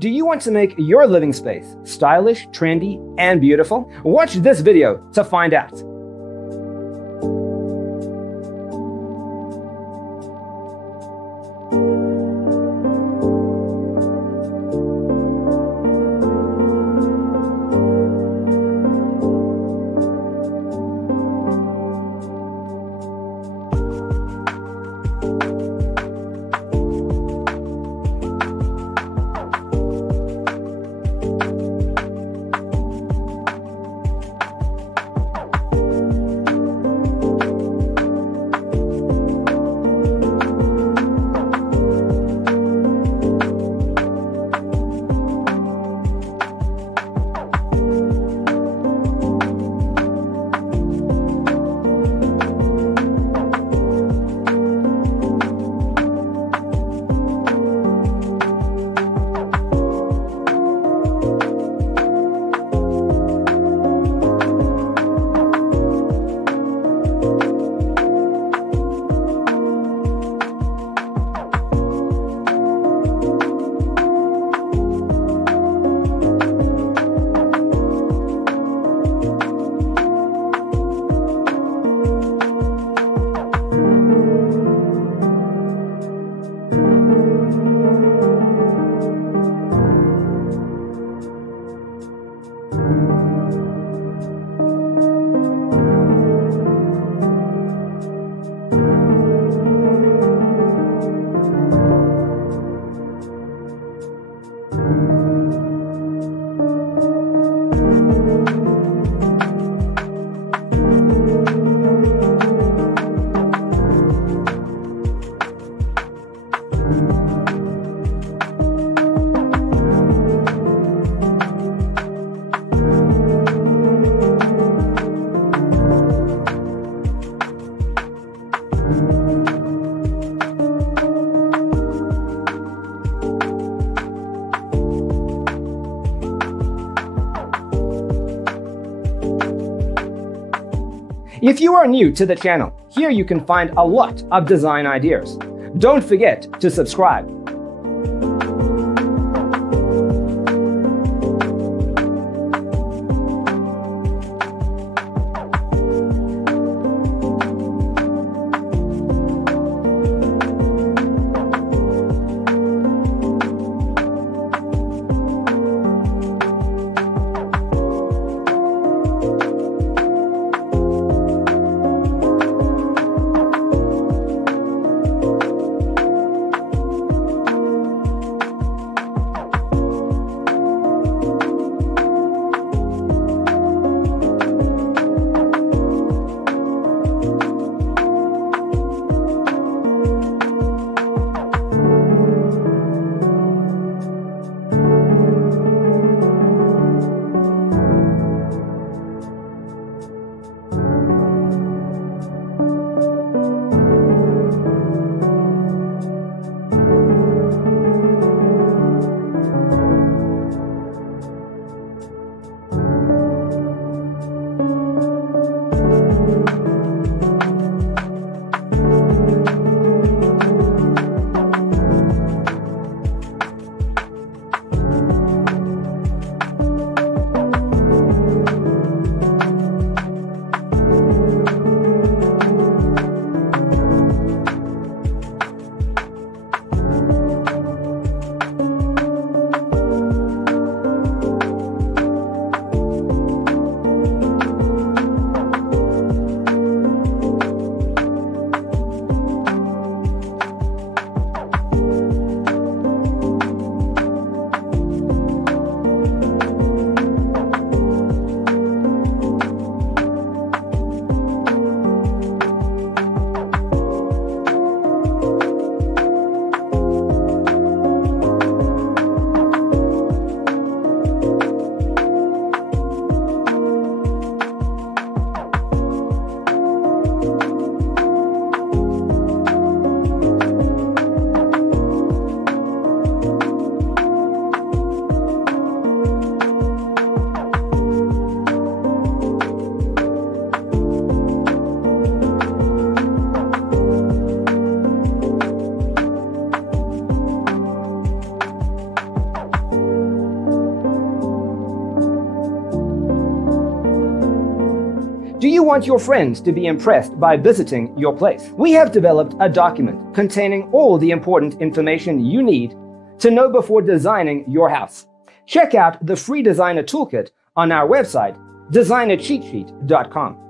Do you want to make your living space stylish, trendy, and beautiful? Watch this video to find out. If you are new to the channel, here you can find a lot of design ideas. Don't forget to subscribe. Do you want your friends to be impressed by visiting your place? We have developed a document containing all the important information you need to know before designing your house. Check out the free designer toolkit on our website, designercheatsheet.com.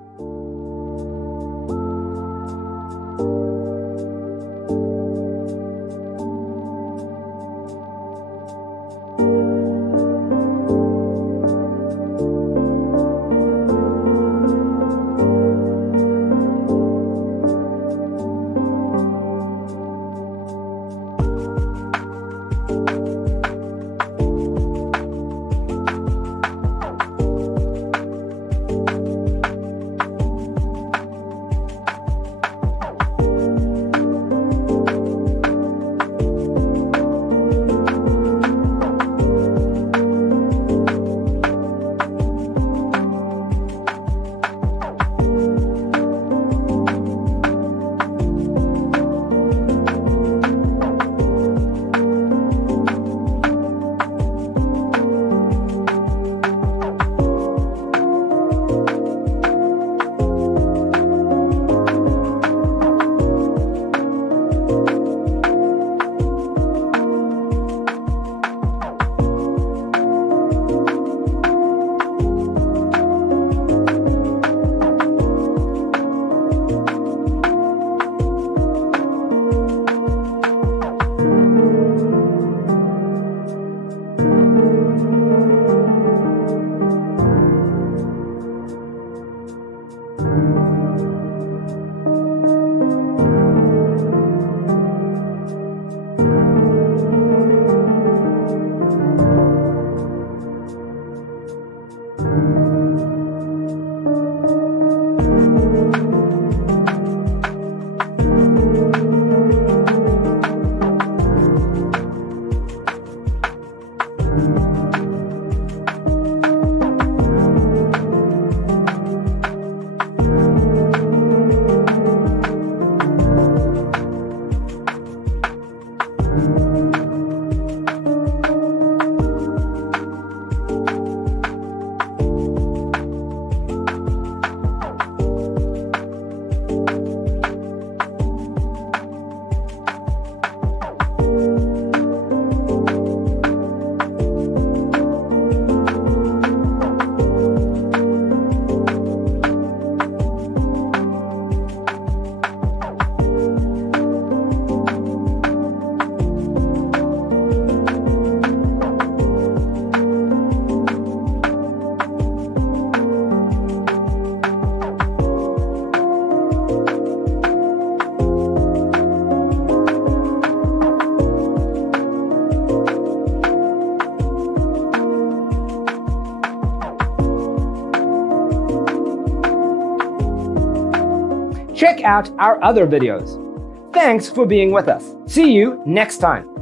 Check out our other videos. Thanks for being with us. See you next time.